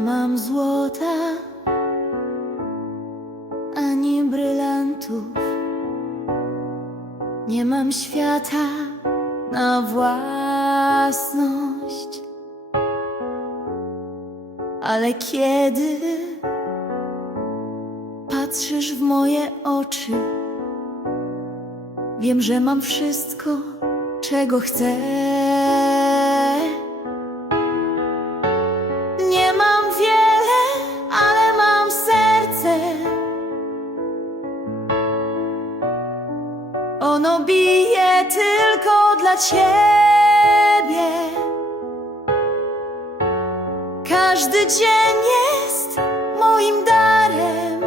mam złota ani brylantów. Nie mam świata na własność. Ale kiedy patrzysz w moje oczy, wiem, że mam wszystko, czego chcę. Ciebie. Każdy dzień jest moim darem,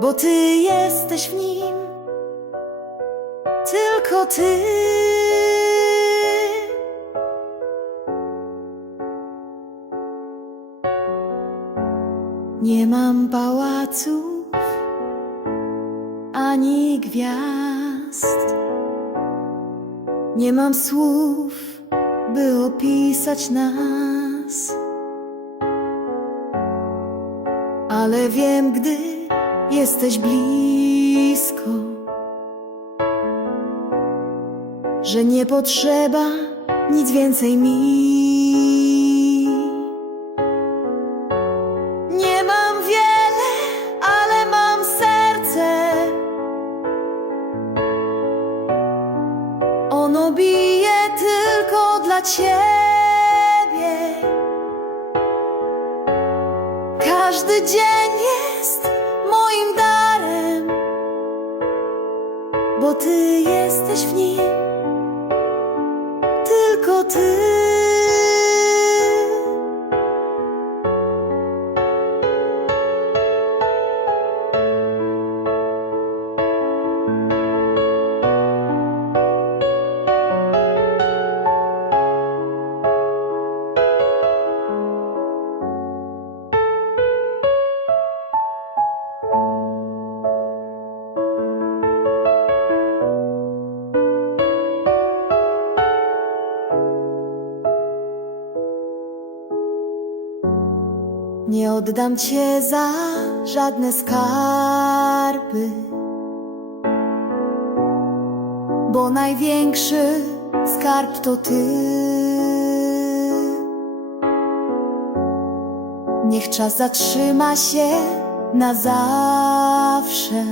bo ty jesteś w nim, tylko ty. Nie mam pałaców ani gwiazd. Nie mam słów, by opisać nas. Ale wiem, gdy jesteś blisko, że nie potrzeba nic więcej mi. Ciebie. Każdy dzień jest moim darem, bo ty jesteś w nim, tylko ty. Nie oddam cię za żadne skarby, bo największy skarb to ty. Niech czas zatrzyma się na zawsze.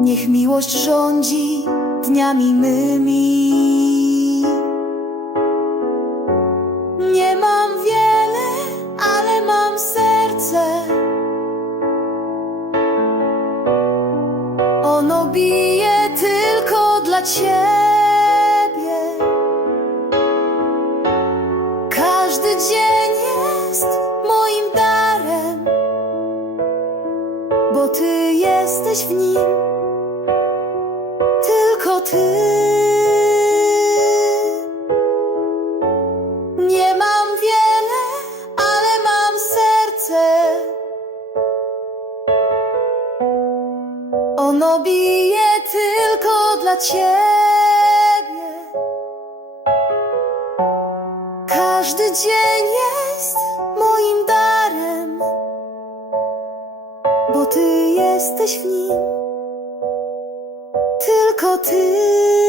Niech miłość rządzi dniami mymi. Serce. Ono bije tylko dla ciebie. Każdy dzień jest moim darem, bo ty jesteś w nim, tylko ty. Ono bije tylko dla ciebie. Każdy dzień jest moim darem, bo ty jesteś w nim, tylko ty.